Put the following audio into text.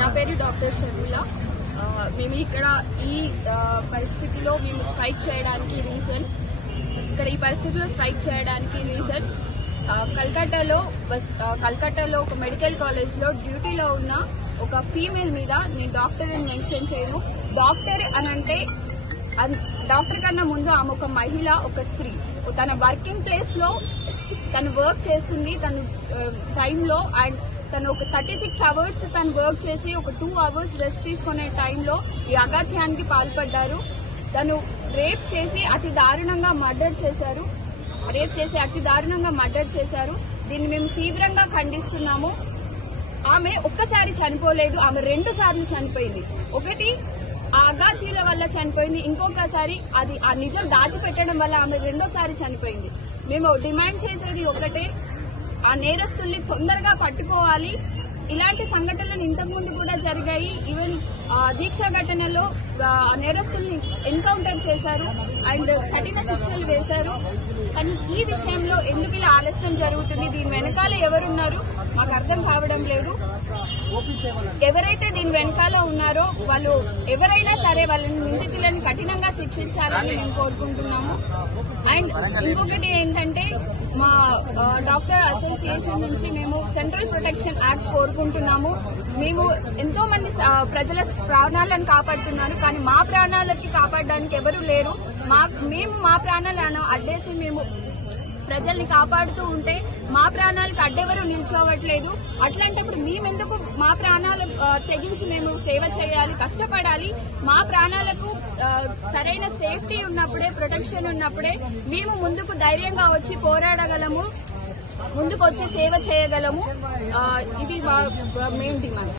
నా పేరు డాక్టర్ షర్మిల. మేము ఇక్కడ ఈ పరిస్థితిలో మేము స్ట్రైక్ చేయడానికి రీజన్ కల్కట్టాలో ఒక మెడికల్ కాలేజ్ లో డ్యూటీలో ఉన్న ఒక ఫీమేల్ మీద నేను డాక్టర్ అని మెన్షన్ చేయను. డాక్టర్ అనంటే డాక్టర్ కన్నా ముందు ఆమె ఒక మహిళ, ఒక స్త్రీ. తన వర్కింగ్ ప్లేస్ లో తను వర్క్ చేస్తుంది, తన టైంలో అండ్ తను ఒక 36 hours తను వర్క్ చేసి ఒక 2 hours రెస్ట్ తీసుకునే టైంలో ఈ అగాధ్యానికి పాల్పడ్డారు. తను రేప్ చేసి అతి దారుణంగా మర్డర్ చేశారు. దీన్ని మేము తీవ్రంగా ఖండిస్తున్నాము. ఆమె ఒక్కసారి చనిపోలేదు, ఆమె 2 సార్లు చనిపోయింది. ఒకటి ఆ అగాధ్యుల వల్ల చనిపోయింది, ఇంకొకసారి అది ఆ నిజం దాచిపెట్టడం వల్ల ఆమె 2వ సారి చనిపోయింది. మేము డిమాండ్ చేసేది ఒకటే, ఆ నేరస్తుల్ని తొందరగా పట్టుకోవాలి. ఇలాంటి సంఘటనలు ఇంతకుముందు కూడా జరిగాయి. ఈవెన్ దీక్ష ఘటనలో నేరస్తుల్ని ఎన్కౌంటర్ చేశారు అండ్ కఠిన శిక్షలు వేశారు. కానీ ఈ విషయంలో ఎందుకు ఇలా ఆలస్యం జరుగుతుంది, దీని వెనకాల ఎవరున్నారు మాకు అర్థం కావడం లేదు. ఎవరైతే దీని వెనకాల ఉన్నారో వాళ్ళు ఎవరైనా సరే వాళ్ళని నిందితులను కఠినంగా శిక్షించాలని మేము కోరుకుంటున్నాము. అండ్ ఇంకొకటి ఏంటంటే మా డాక్టర్ అసోసియేషన్ నుంచి మేము సెంట్రల్ ప్రొటెక్షన్ యాక్ట్ కోరుకుంటున్నాము. మేము ఎంతో మంది ప్రజల ప్రాణాలను కాపాడుతున్నారు, కానీ మా ప్రాణాలకి కాపాడడానికి ఎవరు లేరు. మేము మా ప్రాణాలను అడ్డేసి మేము ప్రజల్ని కాపాడుతూ ఉంటే మా ప్రాణాలకు అడ్డెవరు నిల్చోవట్లేదు. అట్లాంటప్పుడు మేమెందుకు మా ప్రాణాలు తెగించి మేము సేవ చేయాలి, కష్టపడాలి. మా ప్రాణాలకు సరైన సేఫ్టీ ఉన్నప్పుడే, ప్రొటెక్షన్ ఉన్నప్పుడే మేము ముందుకు ధైర్యంగా వచ్చి పోరాడగలము, ముందుకు వచ్చి సేవ చేయగలము. ఇవి మా మెయిన్ డిమాండ్స్.